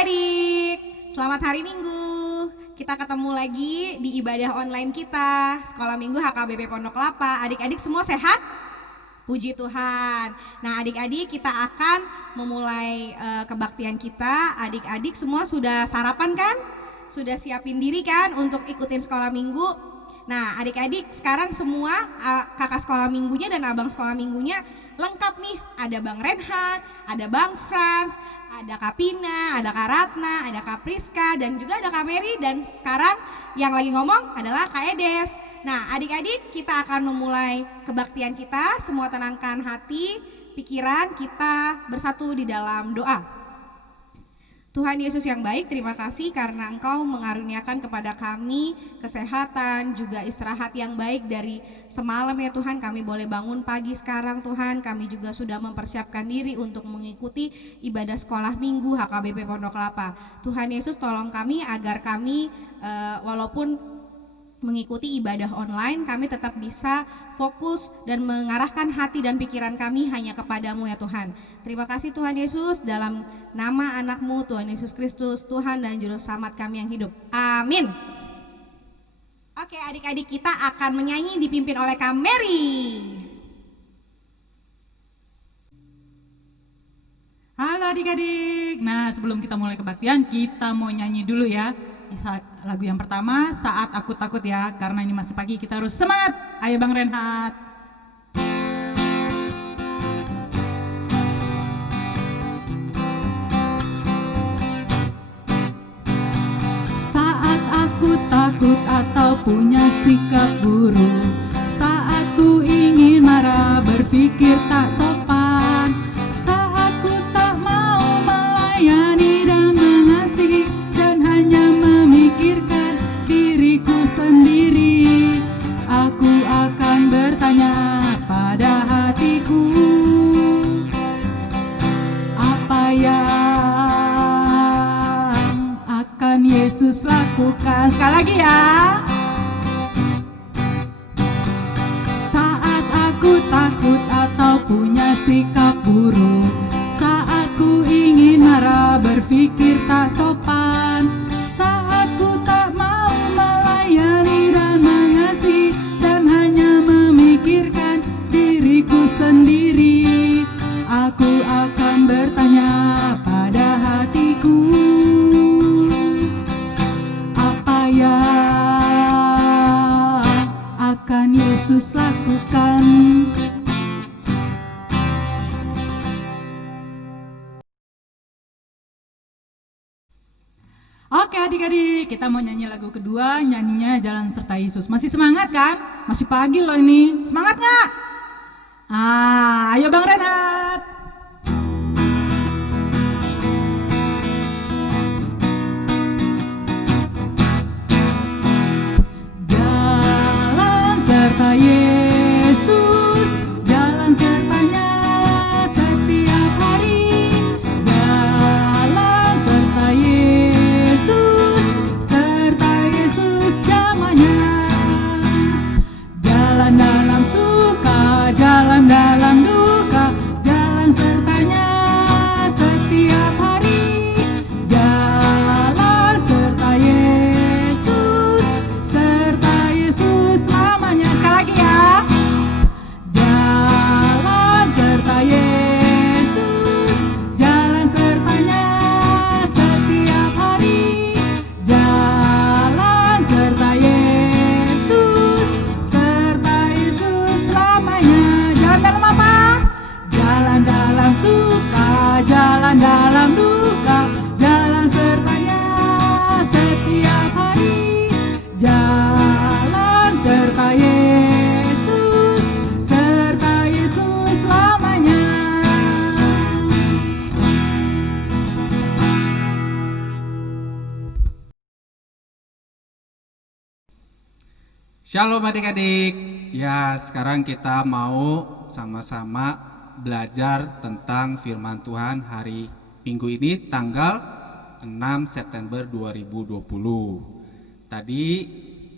adik-adik, selamat hari Minggu. Kita ketemu lagi di ibadah online kita, Sekolah Minggu HKBP Pondok Kelapa. Adik-adik semua sehat? Puji Tuhan. Nah adik-adik kita akan memulai kebaktian kita. Adik-adik semua sudah sarapan kan? Sudah siapin diri kan untuk ikutin sekolah minggu? Nah adik-adik sekarang semua kakak sekolah minggunya dan abang sekolah minggunya lengkap nih. Ada Bang Renhat, ada Bang Frans, ada Kak Pina, ada Kak Ratna, ada Kak Priska, dan juga ada Kak Mary. Dan sekarang yang lagi ngomong adalah Kak Edes. Nah adik-adik kita akan memulai kebaktian kita. Semua tenangkan hati, pikiran, kita bersatu di dalam doa. Tuhan Yesus yang baik, terima kasih karena Engkau mengaruniakan kepada kami kesehatan, juga istirahat yang baik dari semalam ya Tuhan. Kami boleh bangun pagi sekarang Tuhan. Kami juga sudah mempersiapkan diri untuk mengikuti ibadah sekolah minggu HKBP Pondok Kelapa. Tuhan Yesus tolong kami agar kami walaupun mengikuti ibadah online, kami tetap bisa fokus dan mengarahkan hati dan pikiran kami hanya kepadamu ya Tuhan. Terima kasih Tuhan Yesus, dalam nama anakmu Tuhan Yesus Kristus, Tuhan dan Juru Selamat kami yang hidup. Amin. Oke adik-adik, kita akan menyanyi dipimpin oleh Kak Mary. Halo adik-adik. Nah sebelum kita mulai kebaktian, kita mau nyanyi dulu ya. Lagu yang pertama, Saat Aku Takut ya. Karena ini masih pagi, kita harus semangat. Ayo Bang Renhat. Saat aku takut atau punya sikap buruk, saat ku ingin marah, berpikir tak sopan, saat ku tak mau melayani dan mengasihi dan hanya memikirkan diriku sendiri, aku akan bertanya pada hatiku, apa yang akan Yesus lakukan? Sekali lagi ya. Saat aku takut atau punya sikap buruk, saat ku ingin marah, berpikir tak sopan, saat ku tak mau melayani dan mengasihi dan hanya memikirkan diriku sendiri, aku akan bertanya pada hatiku, apa yang akan Yesus lakukan? Oke adik-adik, kita mau nyanyi lagu kedua, nyanyinya Jalan Serta Yesus. Masih semangat kan? Masih pagi loh ini. Semangat nggak? Ayo Bang Renhat. Jalan serta Yesus, jalan sertanya setiap hari. Jalan serta Yesus, serta Yesus jamanya. Jalan dalam suka, jalan dalam duka, jalan sertanya setiap hari. Jalan serta Yesus, serta Yesus selamanya. Sekali lagi ya. Jalan serta Yesus, jalan sertanya setiap hari. Jalan serta Yesus, serta Yesus selamanya. Jalan dalam apa? Jalan dalam suka, jalan dalam duka, jalan sertanya setiap hari. Jalan serta Yesus, serta Yesus selamanya. Shalom adik-adik. Ya, sekarang kita mau sama-sama belajar tentang firman Tuhan hari Minggu ini tanggal 6 September 2020. Tadi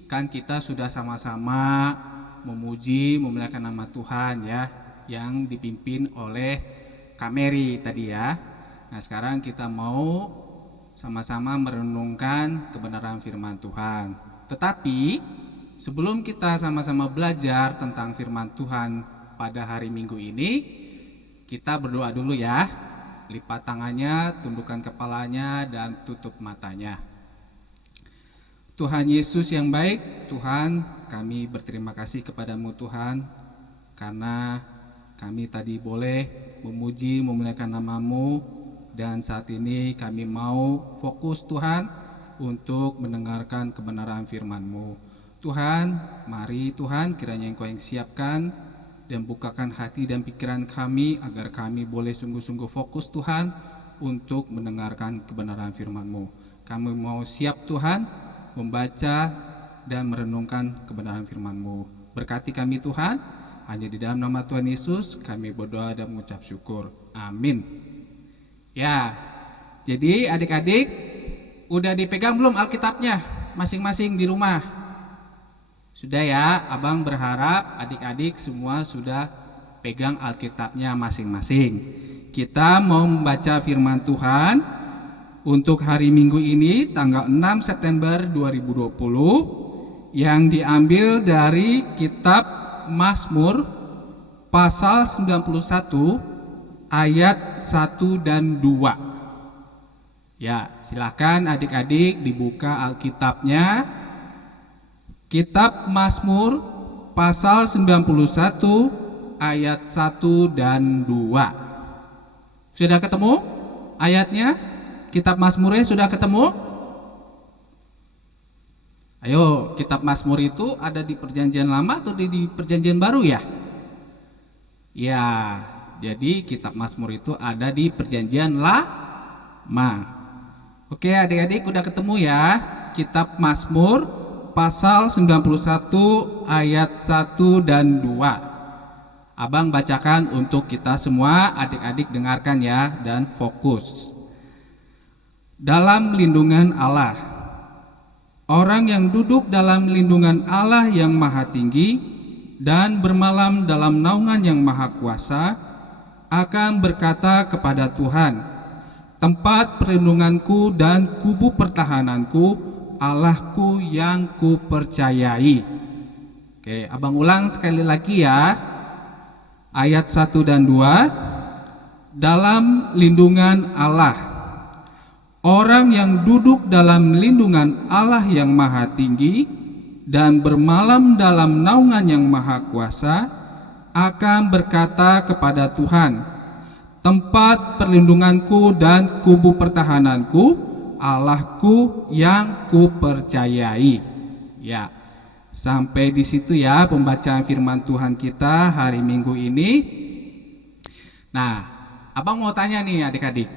kan kita sudah sama-sama memuji, memuliakan nama Tuhan ya, yang dipimpin oleh Kak Mary tadi ya. Nah, sekarang kita mau sama-sama merenungkan kebenaran firman Tuhan. Tetapi sebelum kita sama-sama belajar tentang firman Tuhan pada hari Minggu ini, kita berdoa dulu ya. Lipat tangannya, tundukkan kepalanya, dan tutup matanya. Tuhan Yesus yang baik, Tuhan, kami berterima kasih kepadamu Tuhan, karena kami tadi boleh memuji, memuliakan namamu, dan saat ini kami mau fokus Tuhan untuk mendengarkan kebenaran firman-Mu. Tuhan, mari Tuhan kiranya Engkau yang siapkan dan bukakan hati dan pikiran kami agar kami boleh sungguh-sungguh fokus Tuhan untuk mendengarkan kebenaran firman-Mu. Kami mau siap Tuhan membaca dan merenungkan kebenaran firman-Mu. Berkati kami Tuhan, hanya di dalam nama Tuhan Yesus kami berdoa dan mengucap syukur. Amin. Ya, jadi adik-adik udah dipegang belum Alkitabnya masing-masing di rumah? Sudah ya, abang berharap adik-adik semua sudah pegang Alkitabnya masing-masing. Kita mau membaca firman Tuhan untuk hari Minggu ini tanggal 6 September 2020 yang diambil dari kitab Mazmur pasal 91 ayat 1 dan 2. Ya, silakan adik-adik dibuka Alkitabnya. Kitab Mazmur pasal 91 ayat 1 dan 2. Sudah ketemu ayatnya? Kitab Mazmurnya sudah ketemu? Ayo, kitab Mazmur itu ada di Perjanjian Lama atau di Perjanjian Baru ya? Ya, jadi kitab Mazmur itu ada di Perjanjian Lama. Oke, adik-adik udah ketemu ya? Kitab Mazmur pasal 91 ayat 1 dan 2. Abang bacakan untuk kita semua, adik-adik dengarkan ya dan fokus. Dalam lindungan Allah. Orang yang duduk dalam lindungan Allah yang maha tinggi dan bermalam dalam naungan yang maha kuasa akan berkata kepada Tuhan, tempat perlindunganku dan kubu pertahananku, Allahku yang kupercayai. Oke, abang ulang sekali lagi ya. Ayat 1 dan 2. Dalam lindungan Allah. Orang yang duduk dalam lindungan Allah yang maha tinggi dan bermalam dalam naungan yang maha kuasa akan berkata kepada Tuhan, tempat perlindunganku dan kubu pertahananku, Allahku yang kupercayai. Ya, sampai di situ ya pembacaan firman Tuhan kita hari Minggu ini. Nah, abang mau tanya nih adik-adik,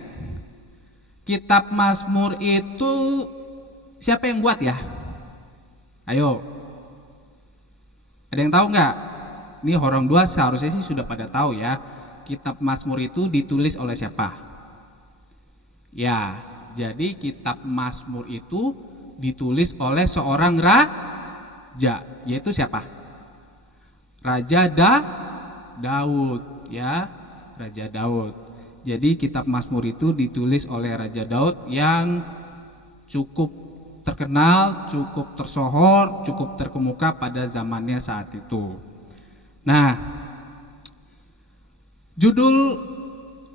kitab Mazmur itu siapa yang buat ya? Ayo, ada yang tahu nggak? Ini orang dua seharusnya sih sudah pada tahu ya. Kitab Mazmur itu ditulis oleh siapa? Ya, jadi kitab Mazmur itu ditulis oleh seorang raja, yaitu siapa? Raja Daud ya, Raja Daud. Jadi kitab Mazmur itu ditulis oleh Raja Daud yang cukup terkenal, cukup tersohor, cukup terkemuka pada zamannya saat itu. Nah, judul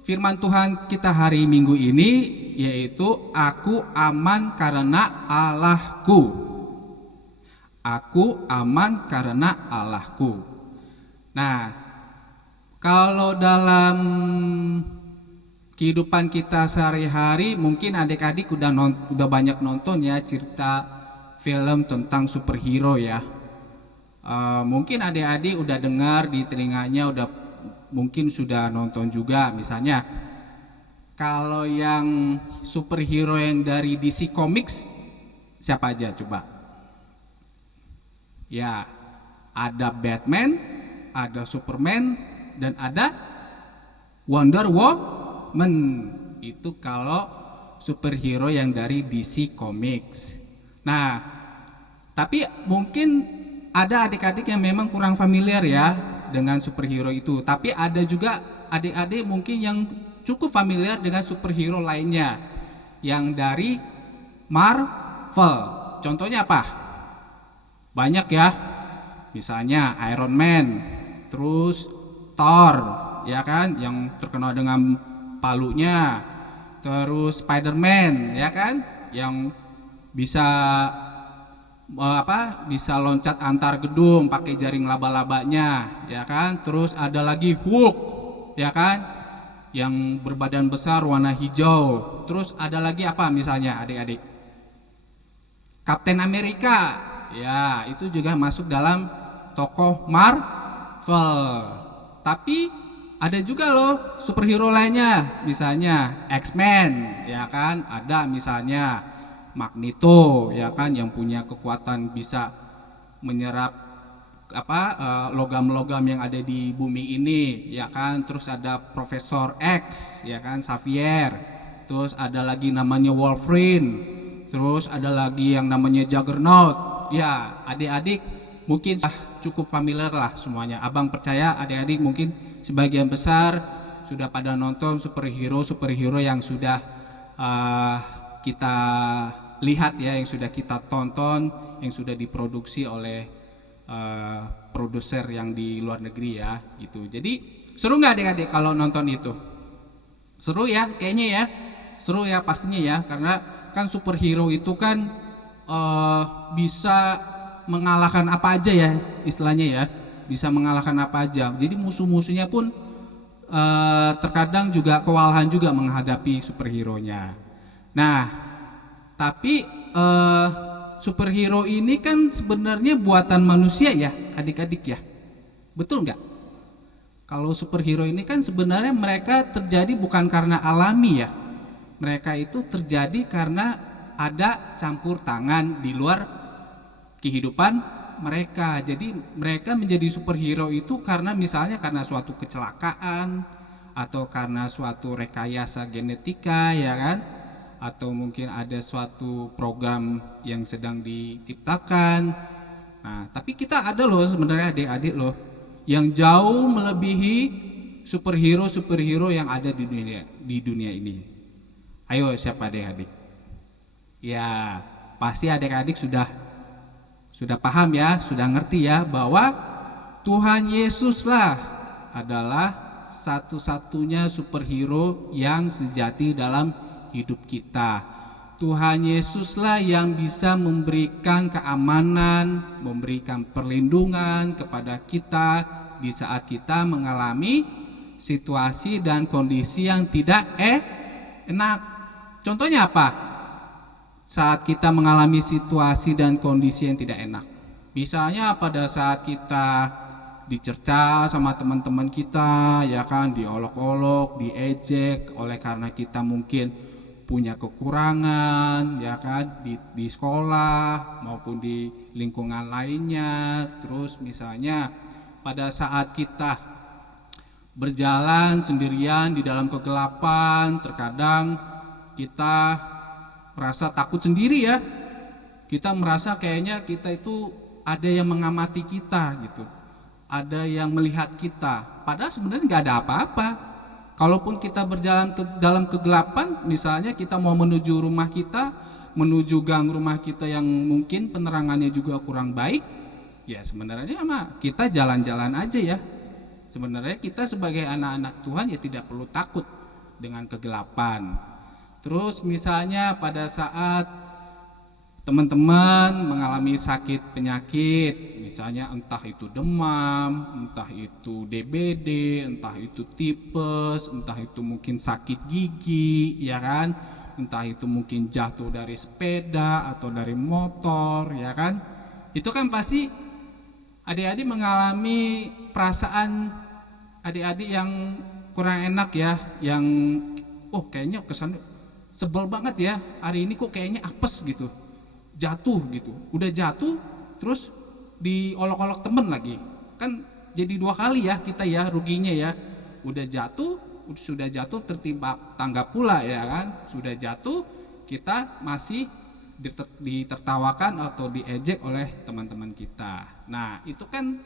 firman Tuhan kita hari Minggu ini yaitu Aku aman karena Allahku. Aku aman karena Allahku. Nah, kalau dalam kehidupan kita sehari-hari mungkin adik-adik udah banyak nonton ya cerita film tentang superhero ya. Mungkin adik-adik udah dengar di telinganya, mungkin sudah nonton juga. Misalnya kalau yang superhero yang dari DC Comics siapa aja coba? Ya, ada Batman, ada Superman, dan ada Wonder Woman. Itu kalau superhero yang dari DC Comics. Nah, tapi mungkin ada adik-adik yang memang kurang familiar ya dengan superhero itu. Tapi ada juga adik-adik mungkin yang cukup familiar dengan superhero lainnya. yang dari Marvel. Contohnya apa? Banyak ya. Misalnya Iron Man, terus Thor, ya kan, yang terkenal dengan palunya. Terus Spider-Man, ya kan, yang bisa bisa loncat antar gedung pakai jaring laba-labanya, ya kan. Terus ada lagi Hulk, ya kan, yang berbadan besar warna hijau. Terus ada lagi apa misalnya adik-adik? Kapten Amerika, ya itu juga masuk dalam tokoh Marvel. Tapi ada juga loh superhero lainnya, misalnya X-Men, ya kan, ada misalnya Magneto, ya kan, yang punya kekuatan bisa menyerap logam-logam yang ada di bumi ini, ya kan. Terus ada Profesor X, ya kan, Xavier. Terus ada lagi namanya Wolverine. Terus ada lagi yang namanya Juggernaut. Ya, adik-adik mungkin cukup familiar lah semuanya. Abang percaya adik-adik mungkin sebagian besar sudah pada nonton superhero yang sudah kita lihat ya, yang sudah kita tonton, yang sudah diproduksi oleh produser yang di luar negeri ya, gitu. Jadi seru nggak adik-adik kalau nonton itu? Seru ya, kayaknya ya, seru ya pastinya ya, karena kan superhero itu kan bisa mengalahkan apa aja ya, istilahnya ya, bisa mengalahkan apa aja. Jadi musuh-musuhnya pun terkadang juga kewalahan juga menghadapi superhero-nya. Nah, tapi superhero ini kan sebenarnya buatan manusia ya, adik-adik ya, betul nggak? Kalau superhero ini kan sebenarnya mereka terjadi bukan karena alami ya, mereka itu terjadi karena ada campur tangan di luar kehidupan mereka. Jadi mereka menjadi superhero itu karena misalnya karena suatu kecelakaan, atau karena suatu rekayasa genetika, ya kan, atau mungkin ada suatu program yang sedang diciptakan. Nah, tapi kita ada loh sebenarnya adik-adik loh yang jauh melebihi superhero yang ada di dunia ini. Ayo, siapa adik-adik? Ya, pasti adik-adik sudah paham ya, sudah ngerti ya, bahwa Tuhan Yesuslah adalah satu-satunya superhero yang sejati dalam hidup kita. Tuhan Yesuslah yang bisa memberikan keamanan, memberikan perlindungan kepada kita di saat kita mengalami situasi dan kondisi yang tidak enak. Contohnya apa? Saat kita mengalami situasi dan kondisi yang tidak enak. Misalnya pada saat kita dicerca sama teman-teman kita, ya kan, diolok-olok, diejek oleh karena kita mungkin punya kekurangan, ya kan, di sekolah maupun di lingkungan lainnya. Terus misalnya pada saat kita berjalan sendirian di dalam kegelapan, terkadang kita merasa takut sendiri ya. Kita merasa kayaknya kita itu ada yang mengamati kita gitu, ada yang melihat kita, padahal sebenarnya nggak ada apa-apa. Kalaupun kita berjalan dalam kegelapan, misalnya kita mau menuju rumah kita, menuju gang rumah kita yang mungkin penerangannya juga kurang baik, ya sebenarnya kita jalan-jalan aja ya. Sebenarnya kita sebagai anak-anak Tuhan ya tidak perlu takut dengan kegelapan. Terus misalnya pada saat teman-teman mengalami sakit penyakit, misalnya entah itu demam, entah itu DBD, entah itu tipes, entah itu mungkin sakit gigi, ya kan, entah itu mungkin jatuh dari sepeda atau dari motor, ya kan, itu kan pasti adik-adik mengalami perasaan adik-adik yang kurang enak ya, yang kayaknya kesan sebel banget ya, hari ini kok kayaknya apes gitu, jatuh gitu, udah jatuh terus diolok-olok temen lagi, kan jadi 2 kali ya kita ya ruginya ya, sudah jatuh tertimpa tangga pula, ya kan, sudah jatuh kita masih ditertawakan atau diejek oleh teman-teman kita. Nah itu kan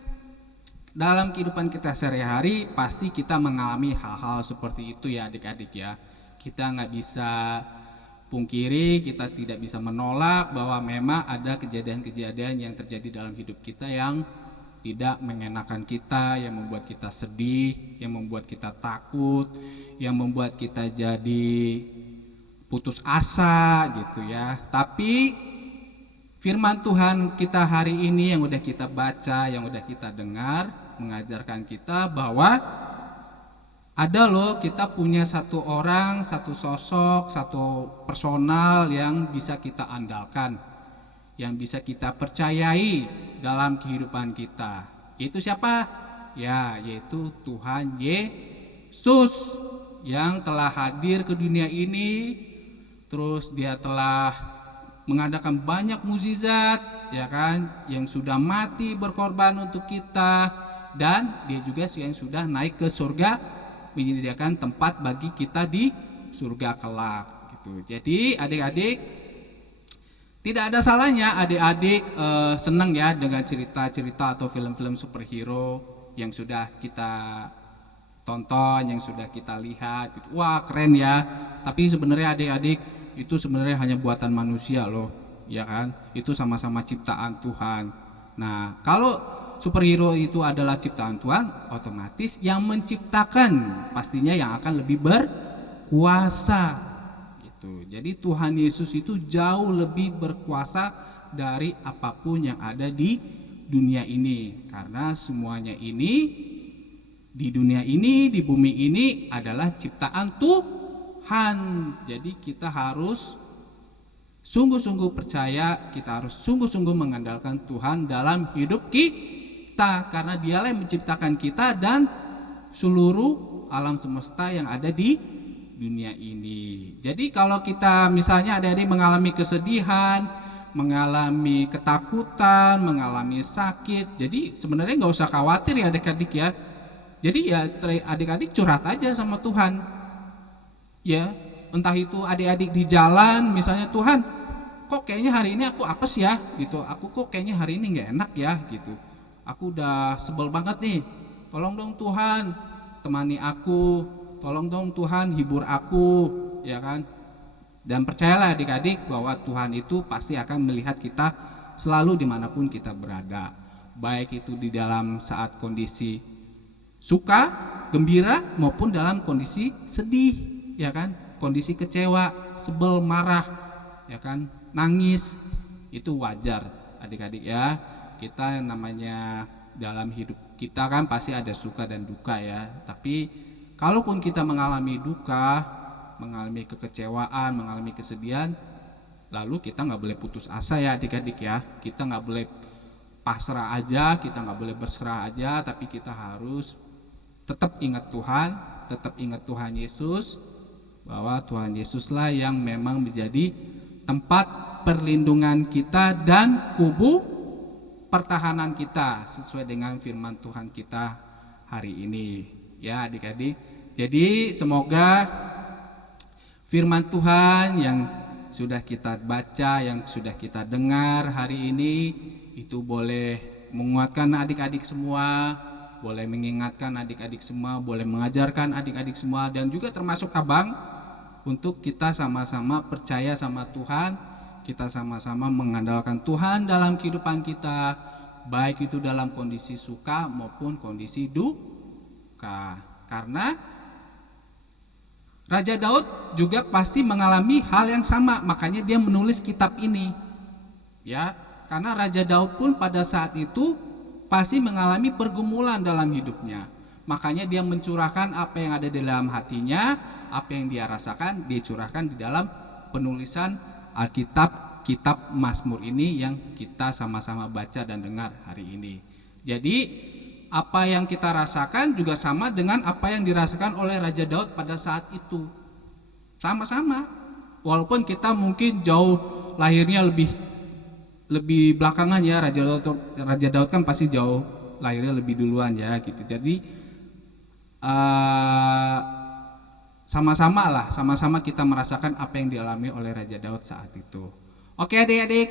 dalam kehidupan kita sehari-hari pasti kita mengalami hal-hal seperti itu ya adik-adik ya. Kita nggak bisa pungkiri, kita tidak bisa menolak bahwa memang ada kejadian-kejadian yang terjadi dalam hidup kita yang tidak mengenakan kita, yang membuat kita sedih, yang membuat kita takut, yang membuat kita jadi putus asa gitu ya. Tapi firman Tuhan kita hari ini yang udah kita baca, yang udah kita dengar, mengajarkan kita bahwa ada loh, kita punya satu orang, satu sosok, satu personal yang bisa kita andalkan, yang bisa kita percayai dalam kehidupan kita. Itu siapa? Ya, yaitu Tuhan Yesus yang telah hadir ke dunia ini. Terus dia telah mengadakan banyak mukjizat, ya kan, yang sudah mati berkorban untuk kita, dan dia juga yang sudah naik ke surga, menyediakan tempat bagi kita di surga kelak gitu. Jadi adik-adik, tidak ada salahnya adik-adik senang ya dengan cerita-cerita atau film-film superhero yang sudah kita tonton, yang sudah kita lihat gitu. Wah, keren ya. Tapi sebenarnya adik-adik, itu sebenarnya hanya buatan manusia loh, ya kan? Itu sama-sama ciptaan Tuhan. Nah, kalau superhero itu adalah ciptaan Tuhan, otomatis yang menciptakan pastinya yang akan lebih berkuasa gitu. Jadi Tuhan Yesus itu jauh lebih berkuasa dari apapun yang ada di dunia ini, karena semuanya ini di dunia ini, di bumi ini adalah ciptaan Tuhan. Jadi kita harus sungguh-sungguh percaya, kita harus sungguh-sungguh mengandalkan Tuhan dalam hidup kita, karena dialah yang menciptakan kita dan seluruh alam semesta yang ada di dunia ini. Jadi kalau kita misalnya adik-adik mengalami kesedihan, mengalami ketakutan, mengalami sakit, jadi sebenarnya nggak usah khawatir ya adik-adik ya. Jadi ya adik-adik curhat aja sama Tuhan. Ya, entah itu adik-adik di jalan misalnya, Tuhan, kok kayaknya hari ini aku apes ya gitu. Aku kok kayaknya hari ini nggak enak ya gitu. Aku udah sebel banget nih. Tolong dong Tuhan, temani aku. Tolong dong Tuhan, hibur aku, ya kan? Dan percayalah adik-adik bahwa Tuhan itu pasti akan melihat kita selalu dimanapun kita berada. Baik itu di dalam saat kondisi suka, gembira, maupun dalam kondisi sedih, ya kan? Kondisi kecewa, sebel, marah, ya kan? Nangis, itu wajar adik-adik ya. Kita namanya dalam hidup kita kan pasti ada suka dan duka ya. Tapi kalaupun kita mengalami duka, mengalami kekecewaan, mengalami kesedihan, lalu kita nggak boleh putus asa ya adik-adik ya. Kita nggak boleh pasrah aja, kita nggak boleh berserah aja, tapi kita harus tetap ingat Tuhan, tetap ingat Tuhan Yesus, bahwa Tuhan Yesuslah yang memang menjadi tempat perlindungan kita dan kubu pertahanan kita sesuai dengan firman Tuhan kita hari ini ya adik-adik. Jadi semoga firman Tuhan yang sudah kita baca, yang sudah kita dengar hari ini itu boleh menguatkan adik-adik semua, boleh mengingatkan adik-adik semua, boleh mengajarkan adik-adik semua, dan juga termasuk abang, untuk kita sama-sama percaya sama Tuhan, kita sama-sama mengandalkan Tuhan dalam kehidupan kita, baik itu dalam kondisi suka maupun kondisi duka. Karena Raja Daud juga pasti mengalami hal yang sama, makanya dia menulis kitab ini. Ya, karena Raja Daud pun pada saat itu pasti mengalami pergumulan dalam hidupnya. Makanya dia mencurahkan apa yang ada di dalam hatinya, apa yang dia rasakan, dia curahkan di dalam penulisan Alkitab, kitab Mazmur ini yang kita sama-sama baca dan dengar hari ini. Jadi apa yang kita rasakan juga sama dengan apa yang dirasakan oleh Raja Daud pada saat itu. Sama-sama. Walaupun kita mungkin jauh lahirnya lebih belakangan ya, Raja Daud kan pasti jauh lahirnya lebih duluan ya gitu. Jadi sama-sama kita merasakan apa yang dialami oleh Raja Daud saat itu. Oke adik-adik,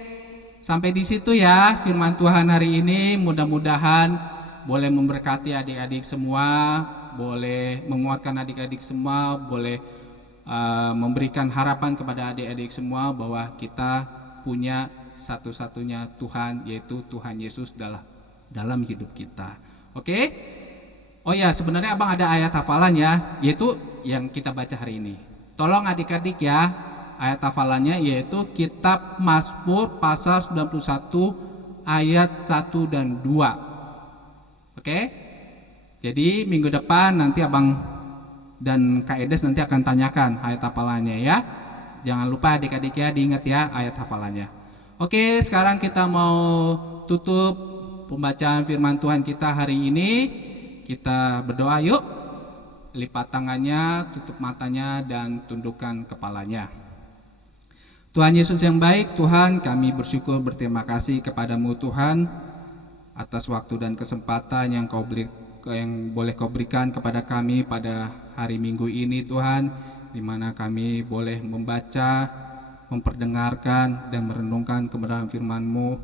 sampai di situ ya firman Tuhan hari ini. Mudah-mudahan boleh memberkati adik-adik semua, boleh menguatkan adik-adik semua, boleh memberikan harapan kepada adik-adik semua bahwa kita punya satu-satunya Tuhan, yaitu Tuhan Yesus dalam hidup kita. Oke? Oh ya, sebenarnya abang ada ayat hafalan ya, yaitu yang kita baca hari ini. Tolong adik-adik ya, ayat hafalannya yaitu kitab Mazmur pasal 91 ayat 1 dan 2. Oke? Jadi minggu depan nanti abang dan Kak Edes nanti akan tanyakan ayat hafalannya ya. Jangan lupa adik-adik ya, diingat ya ayat hafalannya. Oke, sekarang kita mau tutup pembacaan firman Tuhan kita hari ini. Kita berdoa yuk. Lipat tangannya, tutup matanya, dan tundukkan kepalanya. Tuhan Yesus yang baik, Tuhan, kami bersyukur berterima kasih kepadamu Tuhan atas waktu dan kesempatan yang boleh kau berikan kepada kami pada hari Minggu ini Tuhan, di mana kami boleh membaca, memperdengarkan, dan merenungkan kebenaran firman-Mu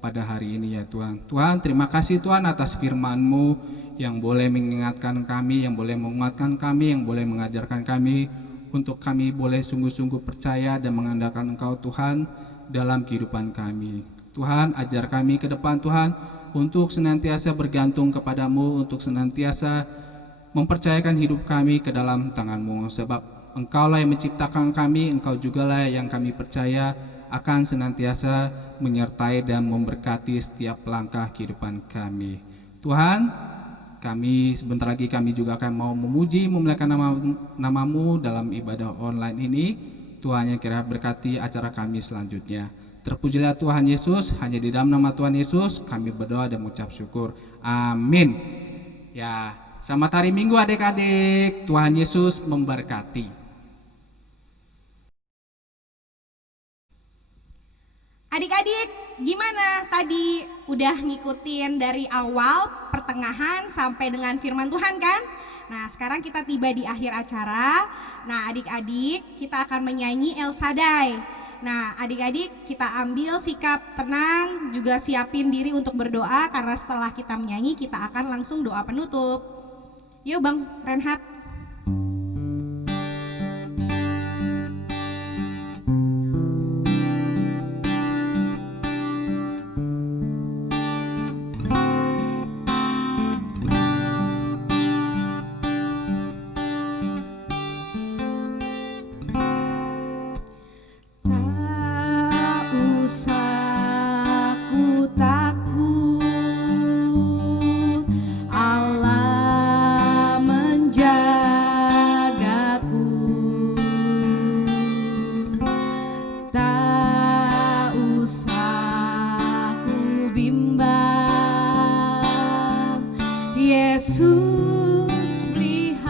pada hari ini ya Tuhan. Tuhan, terima kasih Tuhan atas firman-Mu yang boleh mengingatkan kami, yang boleh menguatkan kami, yang boleh mengajarkan kami, untuk kami boleh sungguh-sungguh percaya dan mengandalkan Engkau Tuhan dalam kehidupan kami. Tuhan, ajar kami ke depan Tuhan, untuk senantiasa bergantung kepadamu, untuk senantiasa mempercayakan hidup kami ke dalam tangan-Mu, sebab Engkaulah yang menciptakan kami, Engkau jugalah yang kami percaya akan senantiasa menyertai dan memberkati setiap langkah kehidupan kami. Tuhan, kami sebentar lagi kami juga akan mau memuji, memuliakan nama-Mu dalam ibadah online ini. Tuhan yang kira berkati acara kami selanjutnya. Terpujilah Tuhan Yesus, hanya di dalam nama Tuhan Yesus kami berdoa dan mengucap syukur. Amin. Ya, selamat hari Minggu adik-adik. Tuhan Yesus memberkati. Adik-adik, gimana tadi udah ngikutin dari awal, pertengahan sampai dengan firman Tuhan kan? Nah, sekarang kita tiba di akhir acara. Nah, adik-adik, kita akan menyanyi El Shaddai. Nah, adik-adik, kita ambil sikap tenang, juga siapin diri untuk berdoa, karena setelah kita menyanyi kita akan langsung doa penutup. Yuk Bang Renhat. Yesus peliharaku,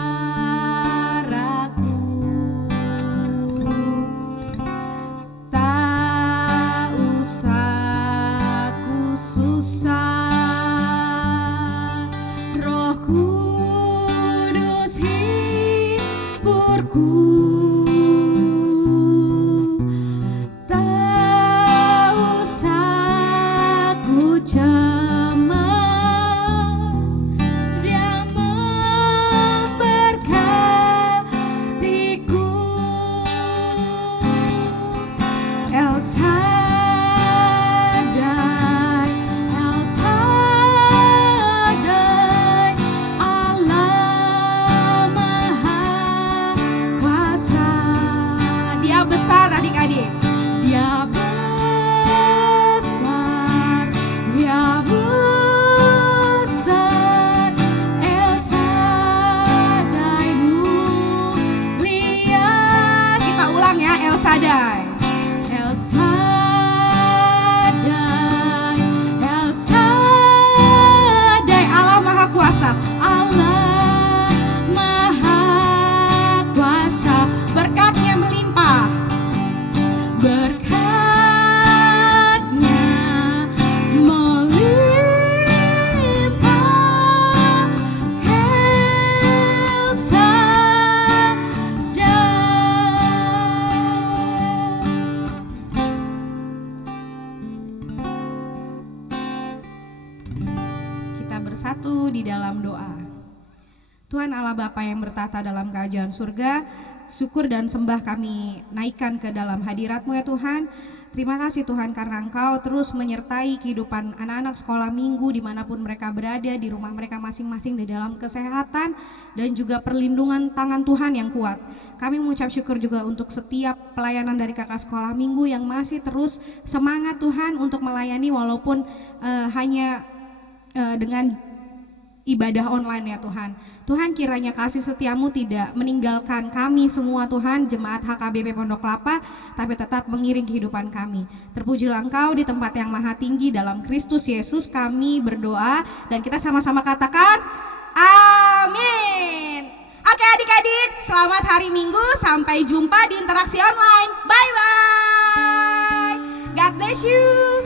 tak usah ku susah, Roh Kudus hiburku, tak usah ku Allah Bapa yang bertata dalam kerajaan surga, syukur dan sembah kami naikkan ke dalam hadirat-Mu ya Tuhan. Terima kasih Tuhan karena Engkau terus menyertai kehidupan anak-anak sekolah minggu dimanapun mereka berada, di rumah mereka masing-masing, di dalam kesehatan dan juga perlindungan tangan Tuhan yang kuat. Kami mengucap syukur juga untuk setiap pelayanan dari kakak sekolah minggu yang masih terus semangat Tuhan untuk melayani walaupun hanya dengan ibadah online ya Tuhan. Tuhan kiranya kasih setiamu tidak meninggalkan kami semua Tuhan, jemaat HKBP Pondok Kelapa, tapi tetap mengiring kehidupan kami. Terpujilah Engkau di tempat yang maha tinggi, dalam Kristus Yesus kami berdoa dan kita sama-sama katakan amin. Oke adik-adik, selamat hari Minggu, sampai jumpa di interaksi online. Bye bye. God bless you.